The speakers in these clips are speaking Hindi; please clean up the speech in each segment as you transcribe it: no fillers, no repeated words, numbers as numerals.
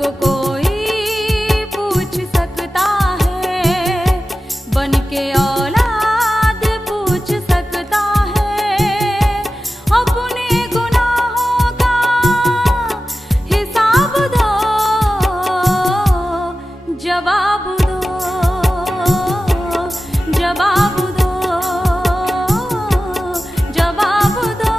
सबको कोई पूछ सकता है, बन के औलाद पूछ सकता है। अपने गुनाहों का हिसाब दो, जवाब दो, जवाब दो, जवाब दो।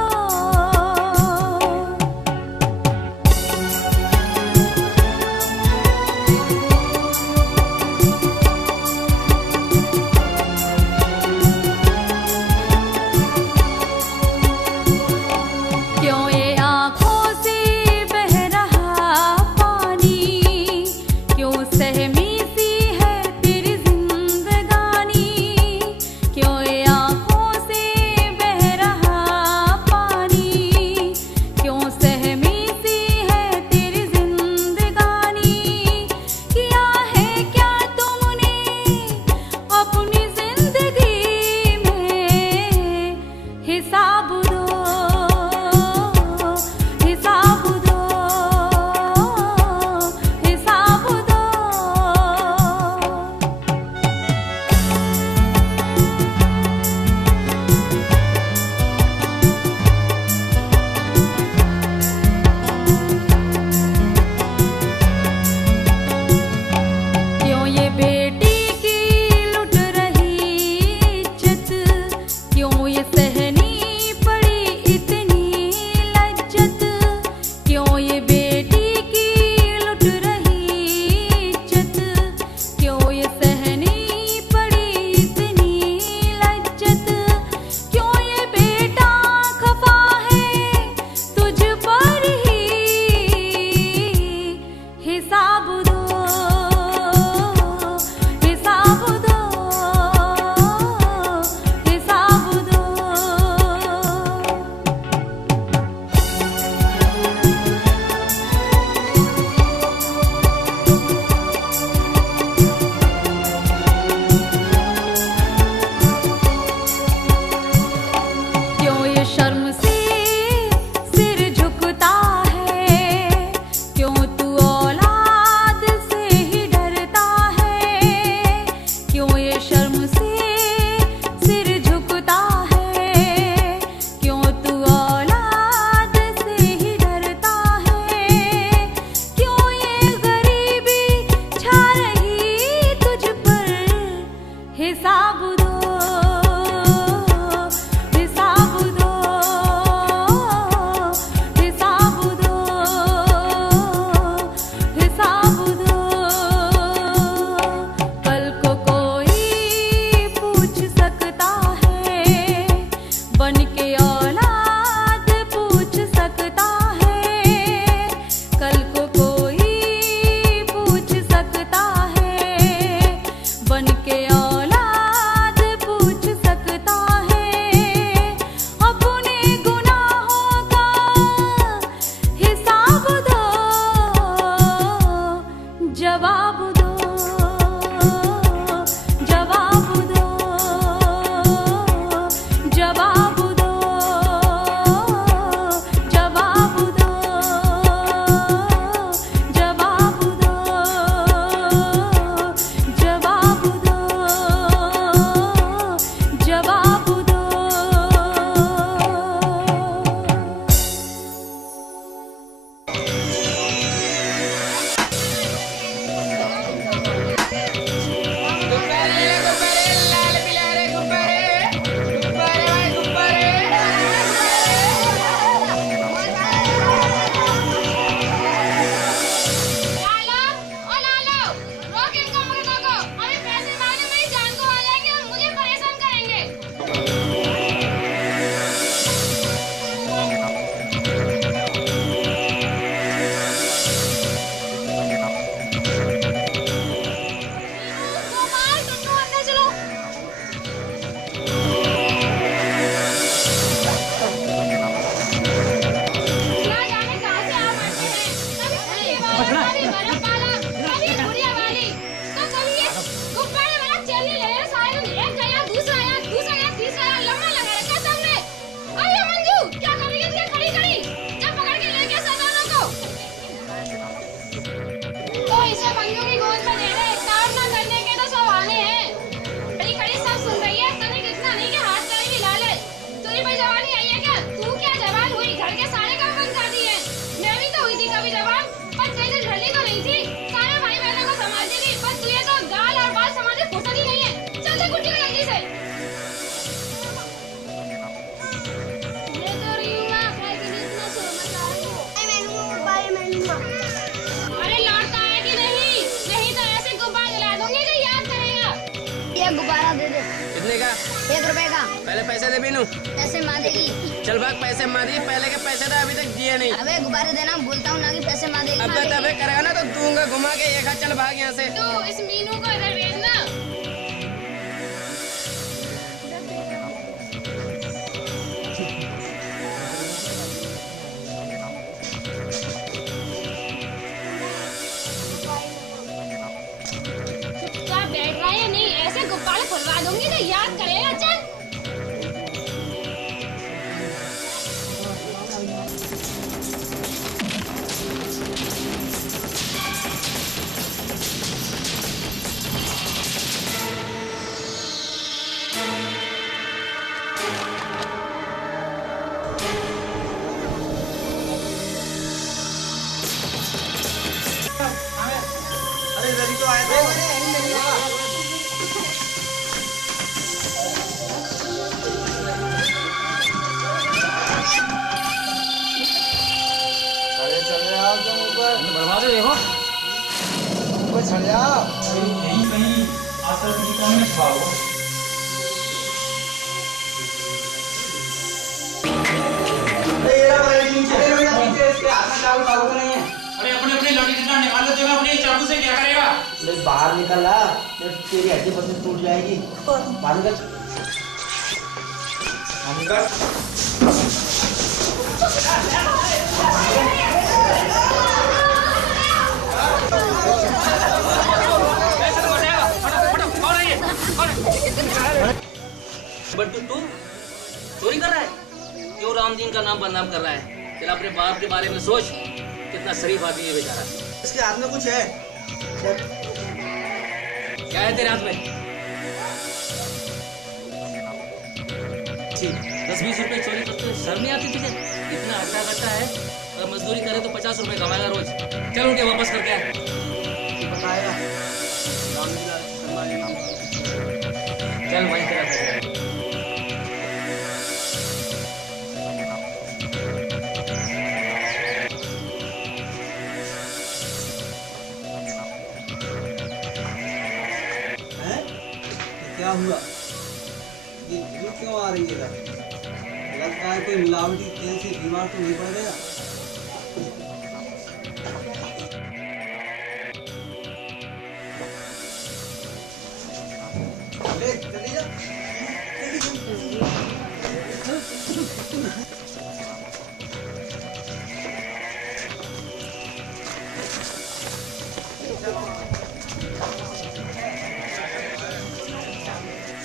उसे बंधु की गोद में दे दे। काम न करने के तो 100 बहाने हैं। खड़ी खड़ी सब सुन रही है, तनिक इतना नहीं कि हाथ पैर भी हिला ले। तुझे पे जवानी आई है क्या? तू क्या जवान हुई? घर के सारे काम बंद कर दिए। मैं भी तो हुई थी कभी जवान, पर तेरे ढली तो नहीं थी। सारे भाई बहनों को संभालती थी, पर तुझे तो गाल और बाल समाज फुर्सत ही नहीं है। चल दे कुर्सी को जल्दी से। ये तो रियुआ काय के लिए इतना शोर मचा रही हो? अरे लौटता है कि नहीं? नहीं तो ऐसे गुब्बारा जला दूंगी जो याद करेगा। ये गुब्बारा दे दे। कितने का? 1 रुपए का। पहले पैसे दे बीनू। पैसे माँ देगी। चल भाग, पैसे माँ दी। पहले के पैसे तो अभी तक दिए नहीं। अबे गुब्बारे देना बोलता हूँ ना कि पैसे माँ देगी। अब तबे करेगा ना तो दूंगा घुमा के एक हाथ। चल भाग यहाँ से। तो इस मीनू को इधर भेजना। चुपचाप बैठ रहा है नहीं? ऐसे गुब्बारे फुलवा दूंगी तो याद करेगा। चल अरे इधर तो आए थे। अरे चल जाओ तुम ऊपर। बर्बाद देखो ऊपर चढ़ जाओ। यहीं कहीं आसपास की दुकान में छुपा होगा। अरे अपने अपने लौटी जितना निकाल लो, जगह अपने चाकू से क्या करेगा? बाहर निकल रहा, तेरी हड्डी पसंद टूट जाएगी। बाहर निकल। बट तू चोरी कर रहा है? क्यों रामदीन का नाम बदनाम कर रहा है? तेरा अपने बाप के बारे में सोच, कितना शरीफ आदमी है बेचारा। इसके हाथ में कुछ है। क्या है तेरे हाथ में? 10-20 रुपए चोरी करते हुए शर्म नहीं आती तुझे? इतना हट्टा कट्टा है, अगर मजदूरी करे तो 50 रुपए कमाएगा रोज। चल उनके वापस करके आए। बताएगा। चल वहीं तेरा पैसा। क्या हुआ? ये क्यों आ रही है? लगता है कोई मिलावटी तेल से बीमार तो नहीं पड़ गया। चली जा।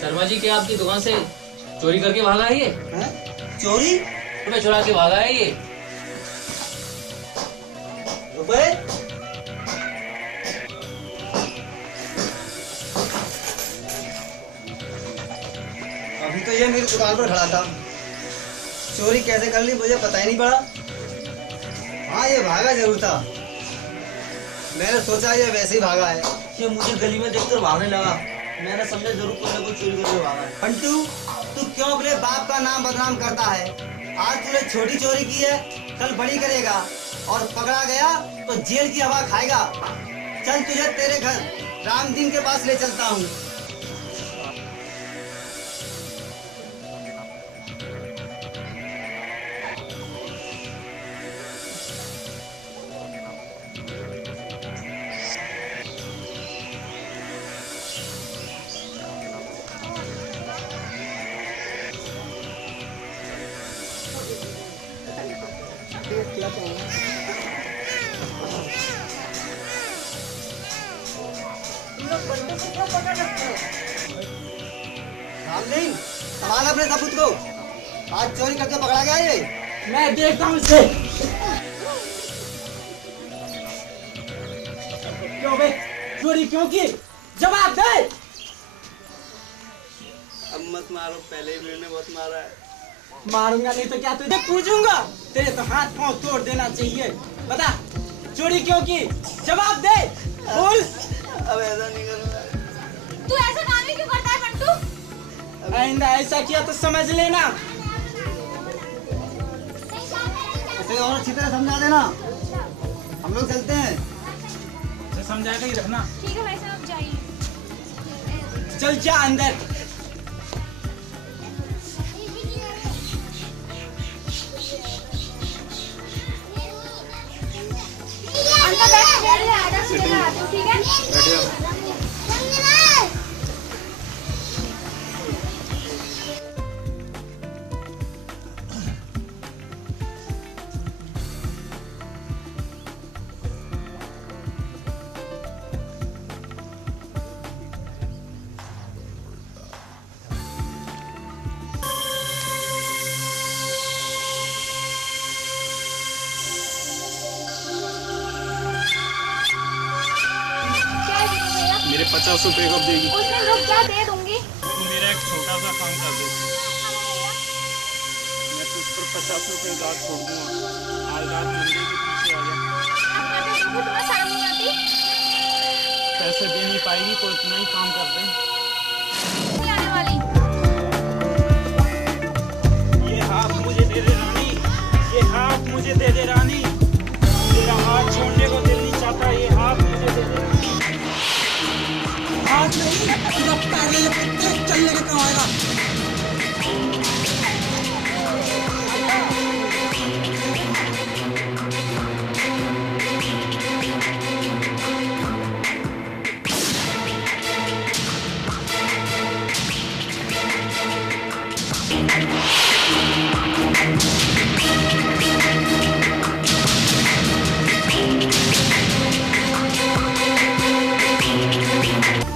शर्मा जी क्या आपकी दुकान से चोरी करके भागा है ये? चोरी? रुपए चुरा के भागा है ये? रुपए? अभी तो ये मेरी दुकान पर खड़ा था। चोरी कैसे कर ली मुझे पता ही नहीं पड़ा। हाँ ये भागा जरूर था। मैंने सोचा ये वैसे ही भागा है। ये मुझे गली में देखकर भागने लगा। मैंने समझा जरूर कोई ना कोई चोरी करके भागा है। पंटू तू क्यों अपने बाप का नाम बदनाम करता है? आज तूने छोटी चोरी की है, कल बड़ी करेगा और पकड़ा गया तो जेल की हवा खाएगा। चल तुझे तेरे घर रामदीन के पास ले चलता हूँ। रामदीन संभाल अपने सबूत को। आज चोरी करके पकड़ा गया ये। मैं देखता हूँ इसे। क्यों अबे चोरी क्यों की? जवाब दे। अब मत मारो, पहले ही मैंने बहुत मारा है। मारूंगा नहीं तो क्या तुझे पूछूंगा? तेरे तो हाथ पांव तोड़ देना चाहिए। बता चोरी क्यों की? जवाब दे, बोल। अब ऐसा नहीं करूँगा। तू ऐसा काम ही क्यों करता है बंटू? आइंदा ऐसा किया तो समझ लेना। इसे और अच्छी तरह समझा देना। हम लोग चलते हैं। समझाएगा ही रखना। ठीक है भाई साहब, जाइए। चल जा अंदर। अंदर बैठ, आधा सीधे लगा दो, ठीक है? मेरे 50 रुपए कब देगी? उसमें लोग क्या दे दूंगी? तू मेरा एक छोटा सा काम कर दे। मैं तुझ पर 50 रुपए उधार छोड़ दूंगा। आज रात मंदिर के पीछे आ जा। तुम्हें शर्म नहीं आती? पैसे दे नहीं पाएगी तो इतना ही काम कर दे। नहीं आने वाली। ये हाथ मुझे दे दे रानी, ये हाथ मुझे दे दे रानी। तेरा हाथ छोड़ने को दिल नहीं चाहता, ये हाथ मुझे दे दे रानी। हाथ नहीं, पूरा पैर ले कुत्ते, चलने का काम आएगा।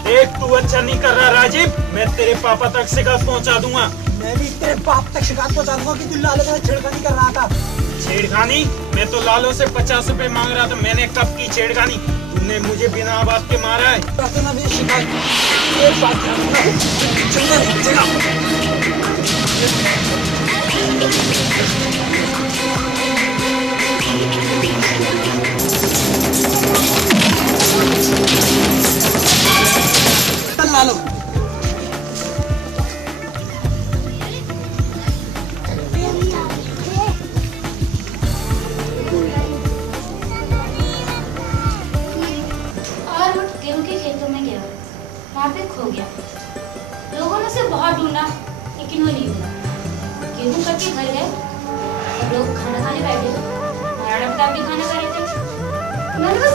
देख तू अच्छा नहीं कर रहा राजीव, मैं तेरे पापा तक शिकायत पहुंचा दूंगा। मैं भी तेरे बाप तक शिकायत पहुंचा दूंगा कि तू लाले का छेड़खानी कर रहा था। छेड़खानी? मैं तो लालो से 50 रुपए मांग रहा था। मैंने कब की छेड़खानी? तूने मुझे बिना आवाज के मारा है। करते ना मेरी शिकायत। ये बात ध्यान रखना। चंगा चंगा। चल लालो। और वो गेहूं के खेतों में गया, वहाँ पे खो गया। लोगों ने उसे बहुत ढूंढा, लेकिन वो नहीं मिला। गेहूं कट के घर गए, सब लोग खाना खाने बैठे। हमारा डॉक्टर भी खाना खा रहे थे। मैंने बस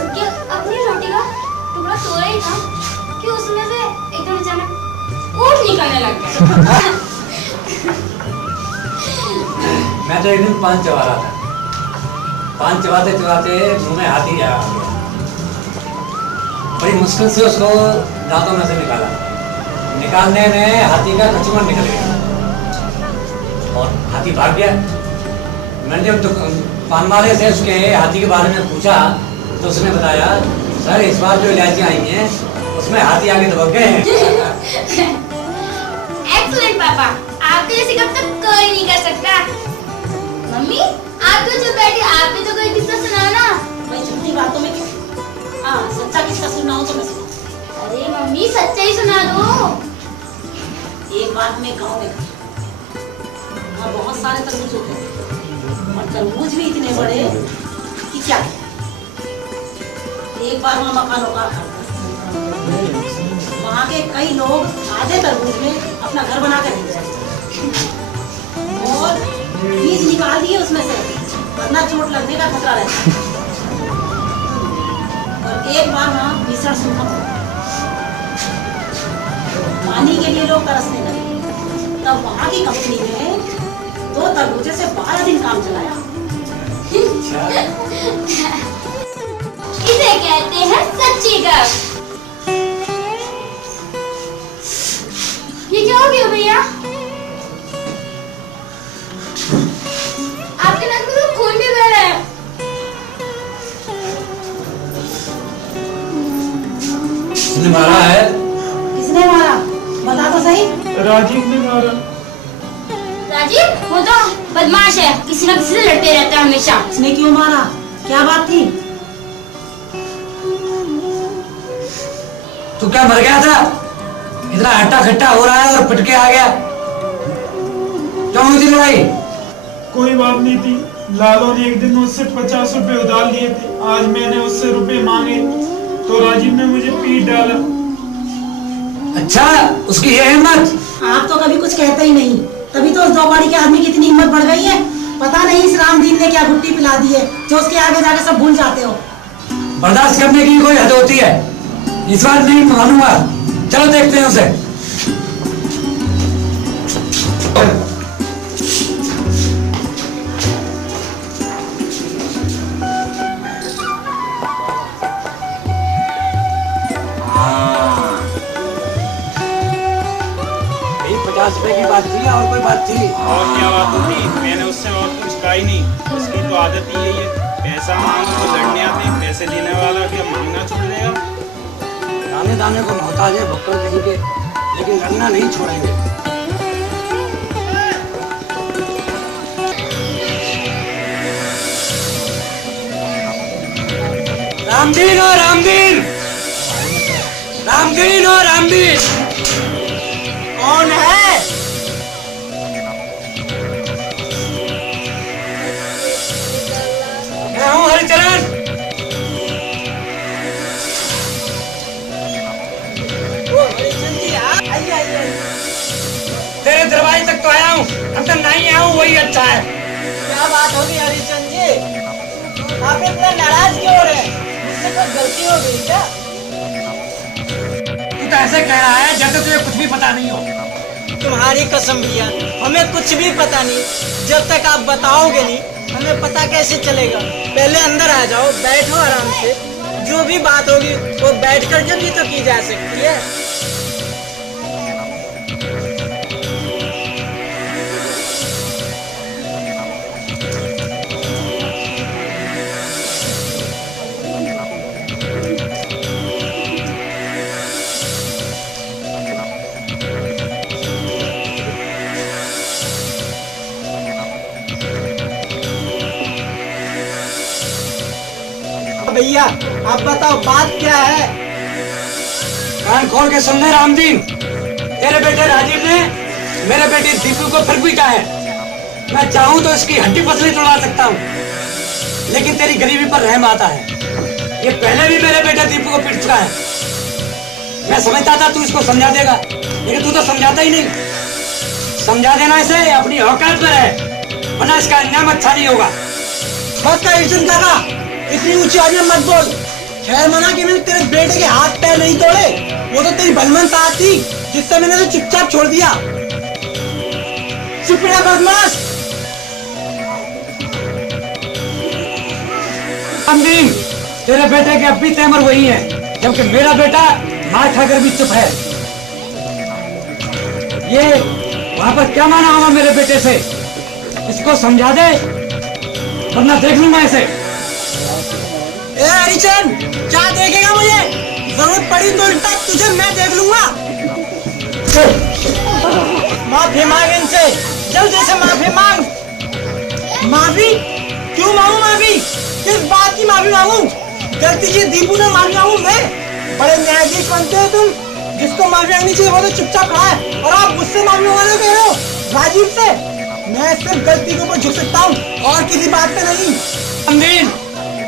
अपनी रोटी का टुकड़ा तोड़ा ही था कि उसमें से एकदम अचानक ऊँट निकलने लग गया। मैं तो एक दिन पान चबा रहा था। पान चबाते चबाते मुंह में हाथी आ गया। बड़ी मुश्किल से उसको दांतों में से निकाला। निकालने में हाथी का कचूमर निकल गया और हाथी भाग गया। मैंने जब पान वाले से उसके हाथी के बारे में पूछा तो उसने बताया, सर इस बार जो इलायची आई हैं उसमें हाथी आगे दबक गए हैं। एक्सीलेंट पापा, आपके जैसे कब तक कोई नहीं कर सकता। मम्मी आप तो चुप बैठी, आप भी तो कोई किस्सा सुनाओ ना। भाई झूठी बातों में क्यों? हाँ सच्चा किस्सा सुनाओ तो मैं सुनाऊं। अरे मम्मी सच्चा ही सुना दो। एक बार हमें गाँव में वहाँ बहुत सारे तरबूज होते हैं और तरबूज भी इतने बड़े कि क्या। एक बार वहाँ मकानों का वहाँ के कई लोग आधे तरबूज में अपना घर बना कर रह जाते और बीज निकाल दिए उसमें से, वरना चोट लगने का खतरा रहता है। और एक बार वहाँ भीषण सूखा पड़ा, पानी के लिए लोग तरसने लगे। तब वहाँ की कंपनी ने 2 तरबूजे से 12 दिन काम चलाया। इसे कहते हैं सच्ची गप। ये क्या हो गया भैया? आपके नाक में तो खून भी बह रहा है। किसने मारा है? किसने मारा? बता तो सही। राजीव ने मारा। राजीव वो तो बदमाश है, किसी न किसी से लड़ते रहता है हमेशा। इसने क्यों मारा? क्या बात थी? तू क्या मर गया था? इतना हट्टा खट्टा हो रहा है और पिट के आ गया। क्यों हुई थी लड़ाई? कोई बात नहीं थी। लालो ने एक दिन मुझसे 50 रुपए उधार लिए थे। आज मैंने उससे रुपए मांगे तो राजीव ने मुझे पीट डाला। अच्छा, उसकी ये हिम्मत? आप तो कभी कुछ कहते ही नहीं, तभी तो उस दौपाड़ी के आदमी की इतनी हिम्मत बढ़ गई है। पता नहीं इस रामदीन ने क्या गुट्टी पिला दी है जो उसके आगे जाके सब भूल जाते हो। बर्दाश्त करने की कोई हद होती है, इस बार नहीं मानूंगा। चलो देखते हैं उसे। यही 50 रुपए की बात थी और कोई बात थी? और क्या बात होती, मैंने उससे और कुछ कहा ही नहीं। उसकी तो आदत ही यही है, पैसा मांगो तो लड़ने आते, पैसे देने वाला क्या मांगना छोड़ देगा। दाने दाने को मोहताज है भक्कड़ कहेंगे, लेकिन लड़ना नहीं छोड़ेंगे। रामदीन और रामदीन, रामदीन और रामदीन, कौन है? मैं हूँ हरिचरण। तेरे दरवाजे तक तो आया हूँ, अंदर नहीं आया हूँ, वही अच्छा है। क्या बात होगी हरिचंद जी? आप इतना नाराज क्यों हो रहे हैं? मुझसे कोई गलती हो गई क्या? तू तो ऐसे कह रहा है जैसे तुझे कुछ भी पता नहीं हो। तुम्हारी कसम भैया, हमें कुछ भी पता नहीं। जब तक आप बताओगे नहीं, हमें पता कैसे चलेगा? पहले अंदर आ जाओ, बैठो आराम से। जो भी बात होगी वो बैठकर जब भी तो की जा सकती है। भैया आप बताओ बात क्या है? कान खोल के सुन ले रामदीन, तेरे बेटे राजीव ने मेरे बेटे दीपू को फिर पीटा है। मैं चाहूं तो इसकी हड्डी पसली तोड़ा सकता हूं, लेकिन तेरी गरीबी पर रहम आता है। ये पहले भी मेरे बेटे दीपू को पीट चुका है। मैं समझता था तू इसको समझा देगा, लेकिन तू तो समझाता ही नहीं। समझा देना इसे, अपनी औकात पर है, वरना इसका अंजाम अच्छा नहीं होगा। बस का अर्जुन काका, इतनी ऊंची आवाज में मत बोल। खैर मना कि मैंने तेरे बेटे के हाथ पैर नहीं तोड़े, वो तो तेरी भलमन साथ थी जिससे मैंने तो चुपचाप छोड़ दिया। चुप रहा बदमाश। रामदीन, तेरे बेटे के अब भी तेमर वही है, जबकि मेरा बेटा मार खाकर भी चुप है। ये वहां पर क्या माना होगा मेरे बेटे से? इसको समझा दे, वरना देख लूंगा इसे। ए हरिचंद, क्या देखेगा मुझे? जरूरत पड़ी तो उल्टा तुझे मैं देख लूंगा। माफी मांग इनसे, जल्दी से माफी मांग। माफी? क्यों मांगू माफी? किस बात की माफी मांगू? गलती की दीपू ने माफी मांगू मैं? बड़े न्यायाधीश बनते हो तुम। जिसको माफी मांगनी चाहिए वो तो चुपचाप खड़ा है, और आप मुझसे माफी मांगने कह रहे हो राजीव से? मैं सिर्फ गलती के ऊपर झुक सकता हूँ और किसी बात पे नहीं। रामदीन,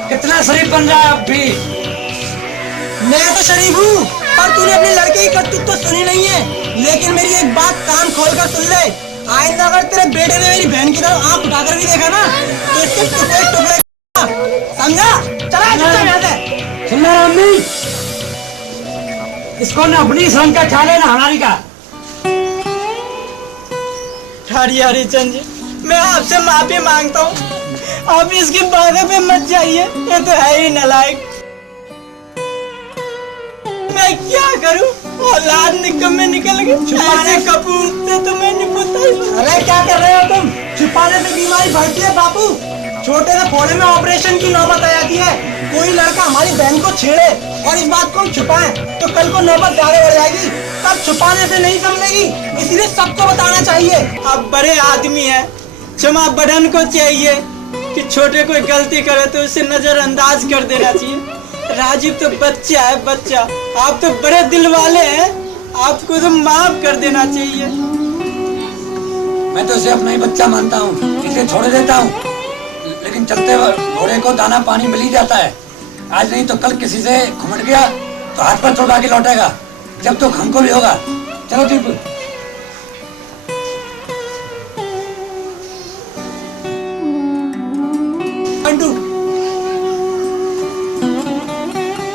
कितना शरीफ बन रहा है अब भी। मैं तो शरीफ हूँ, पर तूने अपने लड़के की करतूत तो सुनी नहीं है। लेकिन मेरी एक बात कान खोलकर सुन ले, आइंदा अगर तेरे बेटे ने मेरी बहन की तरफ आंख उठाकर भी देखा ना, तो इसके टुकड़े टुकड़े, समझा? चला यहाँ से। सुन ले रामदीन, इसको न अपनी सन का ख्याल है, न हमारी का। हरिचंद जी, मैं आपसे माफी मांगता हूँ। आप इसकी बातों पे मत जाइए, ये तो है ही नालायक। मैं क्या करूं? औलाद निकम्मे निकल गए। ऐसे कपूर से तुम्हें नहीं पता। अरे क्या कर रहे हो तुम? छुपाने से बीमारी बढ़ती है बापू। छोटे से फोड़े में ऑपरेशन की नौबत आ जाती है। कोई लड़का हमारी बहन को छेड़े और इस बात को हम छुपाएं तो कल को नौबत ज्यादा बढ़ जाएगी, तब छुपाने से नहीं संभलेगी, इसलिए सबको बताना चाहिए। आप बड़े आदमी हैं, क्षमा बड़न को चाहिए कि छोटे कोई गलती करे तो उसे नजरअंदाज कर देना चाहिए। राजीव तो बच्चा है, बच्चा। आप तो बड़े दिल वाले हैं, आपको तो माफ कर देना चाहिए। मैं तो इसे अपना ही बच्चा मानता हूँ, इसे छोड़ देता हूँ, लेकिन चलते वक्त घोड़े को दाना पानी मिल ही जाता है। आज नहीं तो कल किसी से घुमट गया तो हाथ पर चोट आके लौटेगा, जब तो हमको भी होगा। चलो दीपू। बंटू,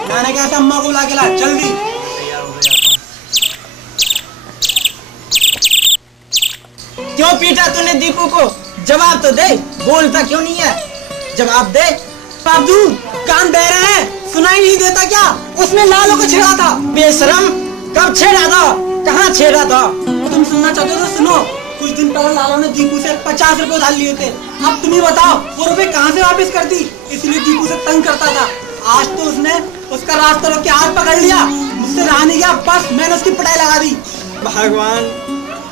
मैंने कहा था अम्मा को ला के ला, जल्दी। क्यों पीटा तूने दीपू को? जवाब तो दे, बोलता क्यों नहीं है? जवाब दे। बाबू कान बह रहे हैं, सुनाई नहीं देता क्या? उसने लालो को छेड़ा था। बेशरम, कब छेड़ा था? कहाँ छेड़ा था? तुम सुनना चाहते हो तो सुनो। कुछ दिन पहले लालो ने दीपू से 50 रुपए उधार लिए थे। अब तुम ही बताओ वो रुपए कहाँ से वापस कर दी? इसलिए दीपू से तंग करता था। आज तो उसने उसका रास्ता रोक के हाथ पकड़ लिया, मुझसे रहा नहीं गया, बस मैंने उसकी पिटाई लगा दी। भगवान,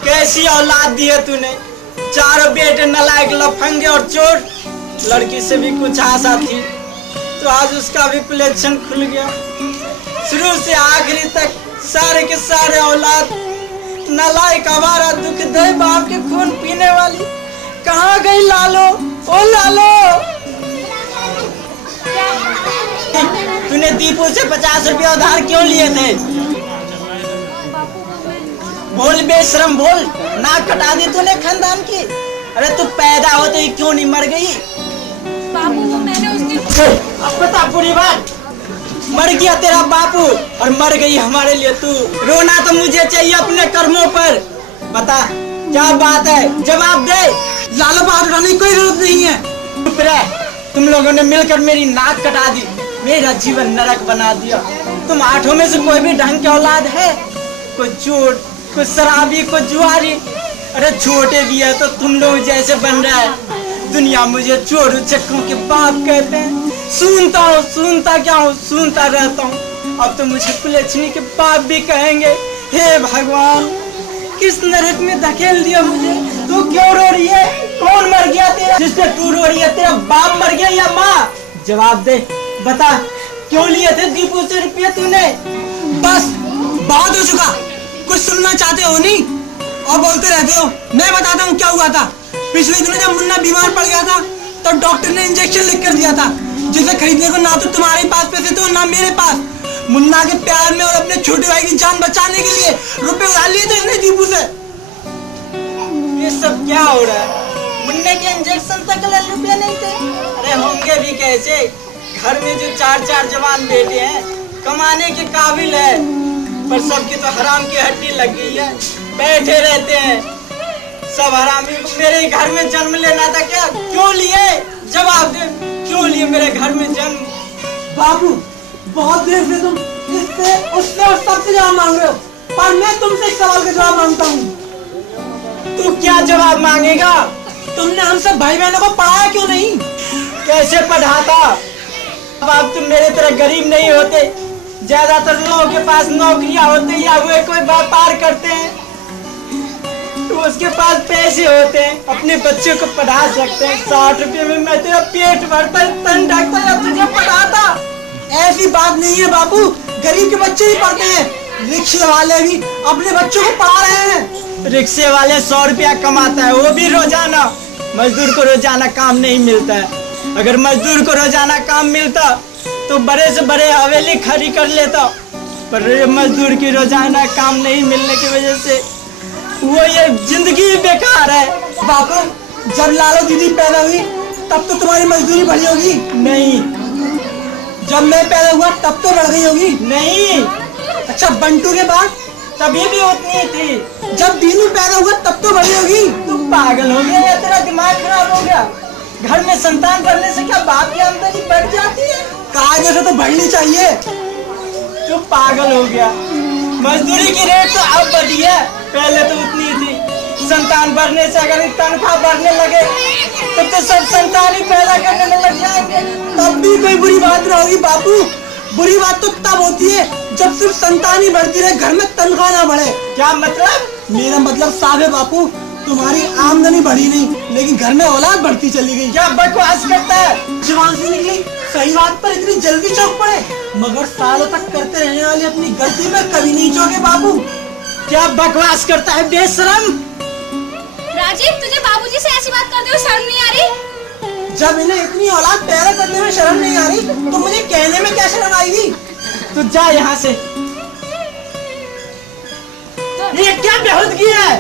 कैसी औलाद दी है तूने। चारों बेटे नालायक, लफंगे और चोर। लड़की से भी कुछ आशा थी तो आज उसका भी कलेक्शन खुल गया। शुरू से आखिरी तक सारे के सारे औलाद नालायक, आवारा, दुखदय, बाप के खून पीने वाली। कहाँ गई लालो? ओ लालो, तूने दीपू से 50 रुपया उधार क्यों लिए थे? बोल बेशरम, बोल। नाक कटा दी तूने खानदान की। अरे तू पैदा होते ही क्यों नहीं मर गई? बाबू मैंने उसकी अब बता पूरी बात। मर गया तेरा बापू और मर गई हमारे लिए तू। रोना तो मुझे चाहिए अपने कर्मों पर। बता क्या बात है, जवाब दे। लालो बात उठाने की कोई जरूरत नहीं है। चुप रह। तुम लोगों ने मिलकर मेरी नाक कटा दी, मेरा जीवन नरक बना दिया। तुम आठों में से कोई भी ढंग की औलाद है? कोई चोर, कोई शराबी, कोई जुआरी। अरे छोटे भी है तो तुम लोग जैसे बन रहा है। दुनिया मुझे चोर उचक्कों के बाप कहते हैं। सुनता क्या हूँ, सुनता रहता हूँ। अब तो मुझे कुलच्छनी के बाप भी कहेंगे। हे भगवान, किस नरक में धकेल दिया मुझे। तू क्यों रो रही है? कौन मर गया तेरा? जिससे तू रो रही है तेरा बाप मर गया या माँ? जवाब दे, बता। क्यों लिए थे दीपू से रुपये तूने? बस बहुत हो चुका, कुछ सुनना चाहते हो नहीं और बोलते रहते हो। मैं बताता हूँ क्या हुआ था। पिछले दिनों जब मुन्ना बीमार पड़ गया था तो डॉक्टर ने इंजेक्शन लिख कर दिया था, जिसे खरीदने को ना तो तुम्हारे पास पैसे थे और ना मेरे पास। मुन्ना के प्यार में और अपने छोटे भाई की जान बचाने के लिए रुपए उधार लिए थे इसने दीपू से। ये सब क्या हो रहा है? मुन्ने के इंजेक्शन तक रुपये नहीं थे? अरे होंगे भी कैसे? घर में जो 4 जवान बेटे हैं, कमाने के काबिल है, पर सबकी तो हराम की हड्डी लग गई है। बैठे रहते हैं सब हरामी। मेरे घर में जन्म लेना था क्या? क्यों लिए? जवाब दे, क्यों लिए मेरे घर में जन्म? बाबू बहुत देर से तुम इससे उससे और सबसे जवाब मांग रहे हो, पर मैं तुमसे एक सवाल का जवाब मांगता हूँ। तू क्या जवाब मांगेगा? तुमने हम सब भाई बहनों को पढ़ाया क्यों नहीं? कैसे पढ़ाता? अब तुम मेरे तरह गरीब नहीं होते। ज्यादातर लोगों के पास नौकरियां होती या वे कोई व्यापार करते हैं तो उसके पास पैसे होते हैं, अपने बच्चों को पढ़ा सकते हैं। 60 रुपये में मैं तेरा पेट भरता, तन ढकता या तुझे पढ़ाता। ऐसी बात नहीं है बाबू, गरीब के बच्चे ही पढ़ते हैं। रिक्शे वाले भी अपने बच्चों को पढ़ा रहे हैं। रिक्शे वाले 100 रुपया कमाता है, वो भी रोजाना। मजदूर को रोजाना काम नहीं मिलता है। अगर मजदूर को रोजाना काम मिलता तो बड़े से बड़े हवेली खड़ी कर लेता, पर मजदूर की रोजाना काम नहीं मिलने की वजह से वो ये जिंदगी बेकार है। बापू जब लालो दीदी पैदा हुई तब तो तुम्हारी मजदूरी बढ़ी होगी? नहीं। जब मैं पैदा हुआ तब तो बढ़ गई होगी? नहीं। अच्छा बंटू के बाद? तभी भी उतनी थी। जब दीनू पैदा हुआ तब तो बढ़ी होगी? तू पागल हो गया या तेरा दिमाग खराब हो गया? घर में संतान करने से क्या बाप की आमदनी बढ़ जाती है? कायदे से तो बढ़नी चाहिए। तू पागल हो गया। मजदूरी की रेट तो अब बढ़ी है, पहले तो उतनी थी। संतान बढ़ने से अगर तनख्वाह बढ़ने लगे तो सब संतान ही पैदा करने लग जाएंगे, तब भी कोई बुरी बात ना होगी बापू। बुरी बात तो तब होती है जब सिर्फ संतान ही बढ़ती रहे, घर में तनख्वाह ना बढ़े। क्या मतलब? मेरा मतलब साफ है बापू, तुम्हारी आमदनी बढ़ी नहीं लेकिन घर में औलाद बढ़ती चली गई। क्या बकवास करता है? जुबान से निकली सही बात पर इतनी जल्दी चौंक पड़े, मगर सालों तक करते रहने वाली अपनी गलती में कभी नहीं चौंके बापू। क्या बकवास करता है बेशरम? राजीव, तुझे बाबूजी से ऐसी बात करते हुए शर्म नहीं आ रही? जब इन्हें इतनी औलाद पैदा करने में शर्म नहीं आ रही तो मुझे कहने में क्या शर्म आएगी? तो जा यहाँ से। ये क्या बेहूदगी है?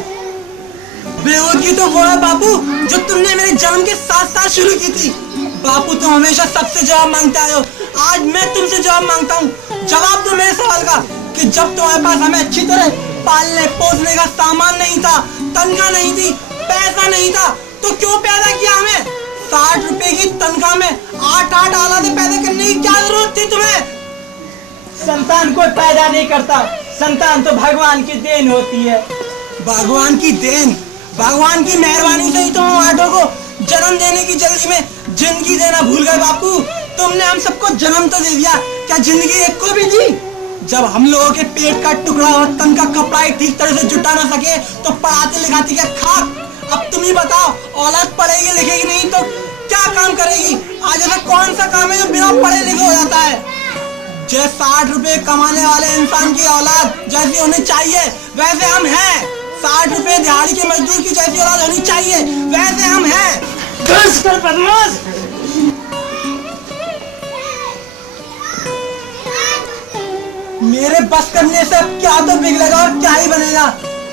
बेहूदगी तो वो है बापू जो तुमने मेरे जन्म के साथ साथ शुरू की थी। बापू तुम हमेशा सबसे जवाब मांगते आए हो, आज मैं तुमसे जवाब मांगता हूँ। जवाब दो मेरे सवाल का कि जब तुम्हारे पास हमें अच्छी तरह पालने पोसने का सामान नहीं था, तनख्वाह नहीं थी, पैसा नहीं था, तो क्यों पैदा किया हमें? 60 रुपए की तनख्वाह में 8 औलादें पैदा करने की क्या जरूरत थी तुम्हें? संतान कोई पैदा नहीं करता, संतान तो भगवान की देन होती है। भगवान की देन? भगवान की मेहरबानी से ही तो हम 8 को जन्म देने की जल्दी में जिंदगी देना भूल गए बापू। तुमने हम सबको जन्म तो दे दिया, क्या जिंदगी एक को भी दी? जब हम लोगों के पेट का टुकड़ा और तन का कपड़ा ही ठीक तरह से जुटा ना सके तो पढ़ाते लिखाते क्या खाक? अब तुम ही बताओ, औलाद पढ़ेगी लिखेगी नहीं तो क्या काम करेगी? आज ऐसा कौन सा काम है जो बिना पढ़े लिखे हो जाता है? जो 60 रुपए कमाने वाले इंसान की औलाद जैसी होनी चाहिए वैसे हम हैं। 60 रुपए दिहाड़ी के मजदूर की जैसी औलाद होनी चाहिए वैसे हम हैं। बस कर बदमाश। मेरे बस करने से क्या तो बिगड़ेगा और क्या ही बनेगा?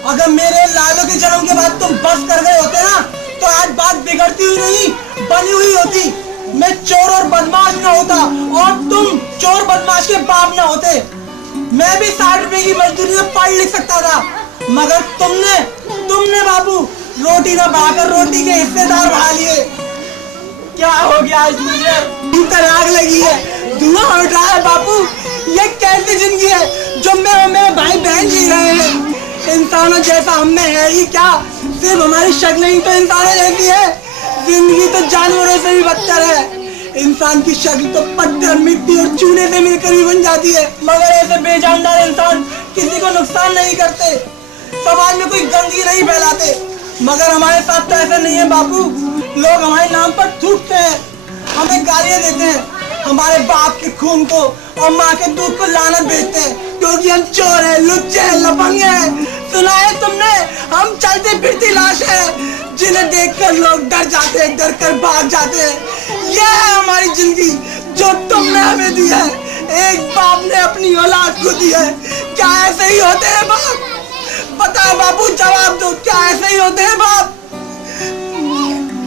अगर मेरे लालों के जन्म के बाद तुम बस कर गए होते ना तो आज बात बिगड़ती हुई नहीं बनी हुई होती। मैं चोर और बदमाश ना होता और तुम चोर बदमाश के बाप ना होते। मैं भी 60 रुपए की मजदूरी में पढ़ लिख सकता था, मगर तुमने बाबू रोटी ना बढ़ाकर रोटी के हिस्सेदार बढ़ा लिए। क्या हो गया आज तुझे? आग लगी है, धुआं उठ रहा है बापू। ये कैसी जिंदगी है जो मैं और मेरे भाई बहन जी रहे हैं? इंसानों जैसा हम में है ही क्या? सिर्फ हमारी शक्ल ही तो इंसानों जैसी है। जिंदगी तो जानवरों से भी बदतर है। इंसान की शक्ल तो पत्थर मिट्टी और चूने से मिलकर भी बन जाती है, मगर ऐसे बेजानदार इंसान किसी को नुकसान नहीं करते, समाज में कोई गंदगी नहीं फैलाते। मगर हमारे साथ तो ऐसा नहीं है बापू। लोग हमारे नाम पर थूकते हैं, हमें गालियां देते हैं, हमारे बाप के खून को और माँ के दूध को लानत भेजते हैं क्योंकि हम चोर हैं, लुच्चे हैं, लफंगे हैं। सुना है तुमने? हम चलती फिरती लाश है जिन्हें देखकर लोग डर जाते हैं, डर कर भाग जाते हैं। यह है हमारी जिंदगी जो तुमने हमें दी है। एक बाप ने अपनी औलाद को दी है। क्या ऐसे ही होते हैं बाप? बताओ बापू, जवाब दो, क्या ऐसे ही होते हैं बाप?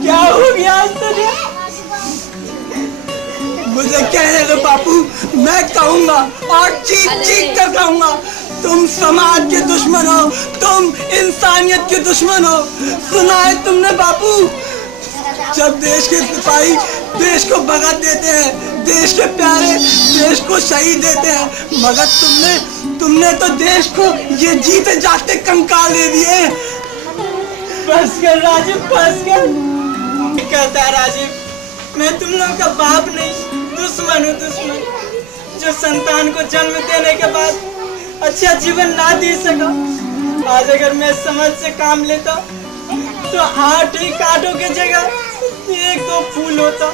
क्या हो गया आज तुझे? मुझे कहने दो बापू, मैं कहूँगा और चीख चीख कर कहूँगा, तुम समाज के दुश्मन हो, तुम इंसानियत के दुश्मन हो। सुना है तुमने बापू? जब देश के सिपाही देश को भगा देते हैं, देश के प्यारे देश को शहीद देते हैं, मगर तुमने तो देश को ये जीते जागते कंकाल दे दिए। बस कर राजीव, बस कर। कहता है राजीव, मैं तुम लोगों का बाप नहीं, दुश्मन हूँ, दुश्मन जो संतान को जन्म देने के बाद अच्छा जीवन ना दे सका। आज अगर मैं समझ से काम लेता तो 8 ही कांटों की जगह 1-2 फूल होता।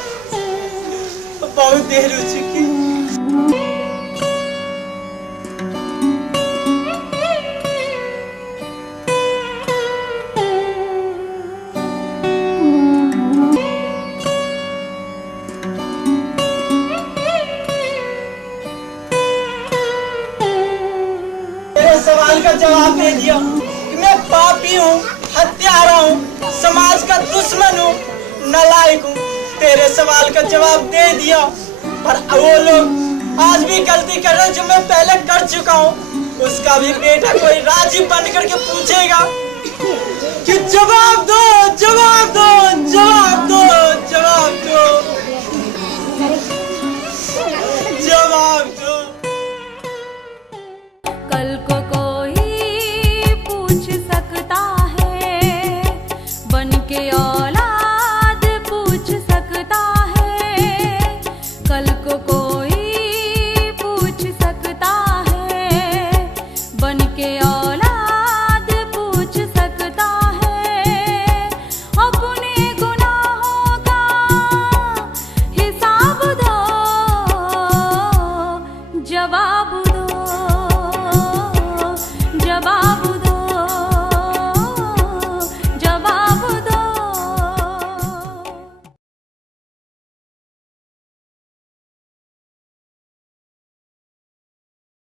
बहुत देर हो चुकी। सवाल का जवाब दे दिया कि मैं पापी हूँ, हत्यारा हूँ, समाज का दुश्मन हूँ, नालायक हूँ। तेरे सवाल का जवाब दे दिया, पर वो लोग आज भी गलती कर रहे जो मैं पहले कर चुका हूँ। उसका भी बेटा कोई राजीव बन करके पूछेगा कि जवाब दो, जवाब दो, जवाब दो, जवाब दो, जवाब दो। कल को